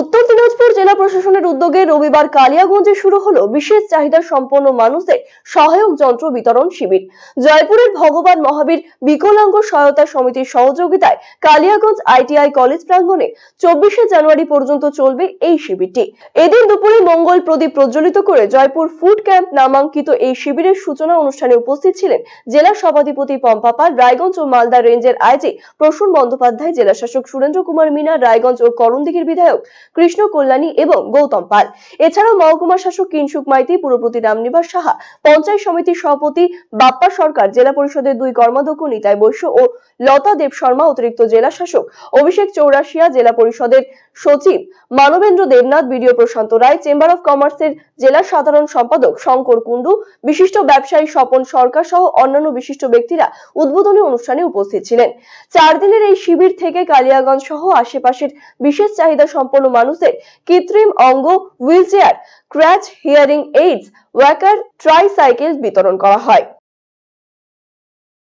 উত্তর দিনাজপুর জেলা প্রশাসনের উদ্যোগে রবিবার কালিয়াগঞ্জে শুরু হলো বিশেষ চাহিদা সম্পন্ন মানুষদের সহায়ক যন্ত্র বিতরণ শিবির। জয়পুরের ভগবান মহাবীর বিকলাঙ্গ সহায়তা সমিতির সহযোগিতায় কালিয়াগঞ্জ আইটিআই কলেজ প্রাঙ্গণে 24শে জানুয়ারি পর্যন্ত চলবে এই শিবিরটি। এদিন দুপুরে মঙ্গল প্রদীপ প্রজ্বলিত করে জয়পুর ফুড ক্যাম্প নামাঙ্কিত এই শিবিরের সূচনা অনুষ্ঠানে উপস্থিত ছিলেন জেলা সভাধিপতি পম্পা পাল, রায়গঞ্জ ও মালদা রেঞ্জের আইজি প্রসূন বন্দ্যোপাধ্যায়, জেলা শাসক সুরেন্দ্র কুমার মিনা, রায়গঞ্জ ও করণদিঘির বিধায়ক কৃষ্ণ কল্যাণী এবং গৌতম পাল। এছাড়াও মহকুমা শাসক কিংসুক মাইতি, পুরপ্রতি রামনিবাস সাহা, পঞ্চায়েত সমিতির সভাপতি বাপ্পা সরকার, জেলা পরিষদের 2 কর্মাধ্যক্ষ নিতাই বৈশ্য ও লতা দেব শর্মা, অতিরিক্ত জেলা শাসক অভিষেক চৌরাশিয়া, জেলা পরিষদের সচিব Manabendra Debnath, BDO Prashanta Roy, chamber of কমার্সের জেলা সাধারণ সম্পাদক শঙ্কর কুন্ডু, বিশিষ্ট ব্যবসায়ী স্বপন সরকার সহ অন্যান্য বিশিষ্ট ব্যক্তিরা উদ্বোধনী অনুষ্ঠানে উপস্থিত ছিলেন। 4 দিনের এই শিবির থেকে কালিয়াগঞ্জ সহ আশেপাশের বিশেষ চাহিদা সম্পন্ন মানুষদের কৃত্রিম অঙ্গ, wheel chair, crutch, hearing aids, walker, tricycle বিতরণ করা হয়।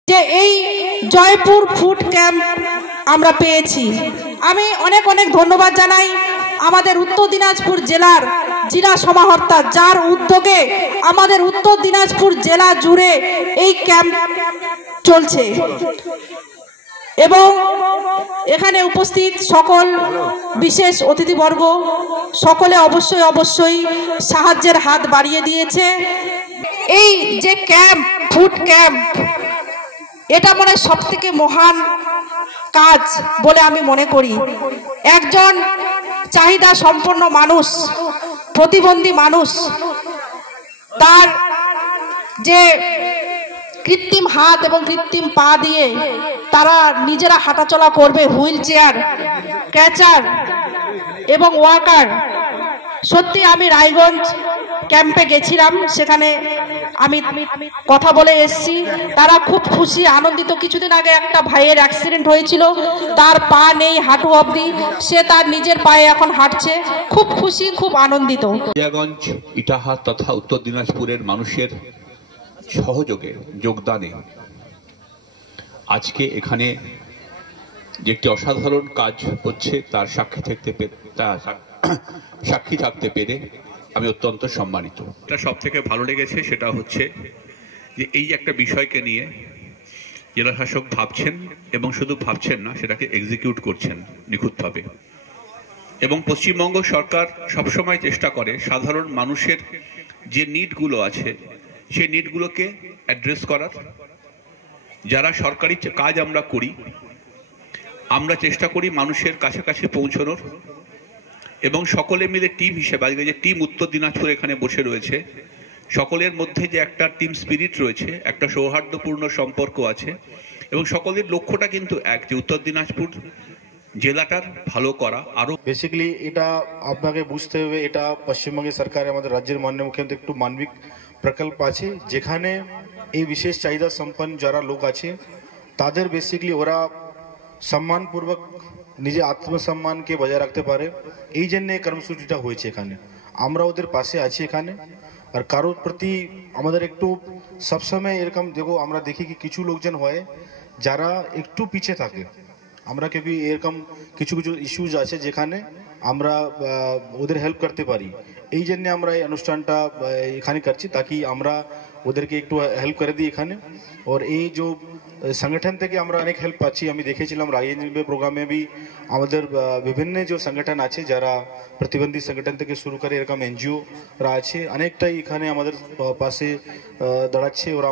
যে এই জয়পুর ফুড ক্যাম্প আমরা পেয়েছি, আমি অনেক অনেক ধন্যবাদ জানাই আমাদের উত্তর দিনাজপুর জেলার জেলা সমাহর্তা, যার উদ্যোগে আমাদের উত্তর দিনাজপুর জেলা জুড়ে এই ক্যাম্প চলছে। এবং এখানে উপস্থিত সকল বিশেষ অতিথিবর্গ সকলে অবশ্যই সাহায্যের হাত বাড়িয়ে দিয়েছে। এই যে ক্যাম্প, ফুড ক্যাম্প, এটা মনে হয় সব থেকে মহান কাজ বলে আমি মনে করি। একজন চাহিদা সম্পন্ন মানুষ, প্রতিবন্ধী মানুষ, তার যে কৃত্রিম হাত এবং কৃত্রিম পা দিয়ে তারা নিজেরা হাঁটাচলা করবে, হুইল চেয়ার, ক্র্যাচার এবং ওয়াকার। সত্যি আমি রায়গঞ্জ ক্যাম্পে গেছিলাম, সেখানে আমি কথা বলে এসেছি, তারা খুব খুশি, আনন্দিত। কিছুদিন আগে একটা ভাইয়ের অ্যাক্সিডেন্ট হয়েছিল, তার পা নেই হাঁটু অবধি, সে তার নিজের পায়ে এখন হাঁটছে, খুব খুশি, খুব আনন্দিত। কালিয়াগঞ্জ, ইটাহার তথা উত্তর দিনাজপুরের মানুষের সহযোগে, যোগদানে আজকে এখানে যে একটি অসাধারণ কাজ হচ্ছে তার সাক্ষী থাকতে পেরে আমি অত্যন্ত সম্মানিত। এটা সব থেকে ভালো লেগেছে সেটা হচ্ছে যে এই একটা বিষয়কে নিয়ে জেলা শাসক ভাবছেন, এবং শুধু ভাবছেন না, সেটাকে এক্সিকিউট করছেন নিখুঁতভাবে। এবং পশ্চিমবঙ্গ সরকার সবসময় চেষ্টা করে সাধারণ মানুষের যে নিডগুলো আছে সেই নিডগুলোকে অ্যাড্রেস করার। যারা সরকারি কাজ আমরা করি, আমরা চেষ্টা করি মানুষের কাছাকাছি পৌঁছানোর, এবং সকলে মিলে টিম হিসেবে, আজকে যে টিম উত্তর দিনাজপুর এখানে বসে রয়েছে, সকলের মধ্যে যে একটা টিম স্পিরিট রয়েছে, একটা সৌহার্দ্যপূর্ণ সম্পর্ক আছে, এবং সকলের লক্ষ্যটা কিন্তু এক, যে উত্তর দিনাজপুর জেলাটার ভালো করা। আরো বেসিক্যালি এটা আপনাকে বুঝতে হবে, এটা পশ্চিমবঙ্গের সরকার, আমাদের রাজ্যের মাননীয় মুখ্যমন্ত্রী একটু মানবিক প্রকল্প আছে, যেখানে এই বিশেষ চাহিদা সম্পন্ন যারা লোক আছে তাদের বেসিক্যালি ওরা সম্মানপূর্বক নিজে আত্মসম্মানকে বজায় রাখতে পারে, এই জন্য এই কর্মসূচিটা হয়েছে। এখানে আমরা ওদের পাশে আছি এখানে। আর কারোর প্রতি আমাদের একটু সবসময় এরকম দেখো, আমরা দেখি কি কিছু লোকজন হয় যারা একটু পিছিয়ে থাকে, আমরা কেউ এরকম কিছু ইস্যুজ আছে যেখানে আমরা ওদের হেল্প করতে পারি, এই জন্য আমরা এই অনুষ্ঠানটা এখানে করছি, তাকি আমরা ওদেরকে একটু হেল্প করে দিই এখানে। और এই যে সংগঠন থেকে আমরা অনেক হেল্প পাচ্ছি, আমি দেখেছিলাম রায়গঞ্জ প্রোগ্রামে भी আমাদের বিভিন্ন যে সংগঠন আছে, যারা প্রতিবন্ধী সংগঠন থেকে শুরু করে এরকম এনজিও রা আছে, অনেকটাই এখানে আমাদের পাশে দাঁড়াচ্ছে। ওরা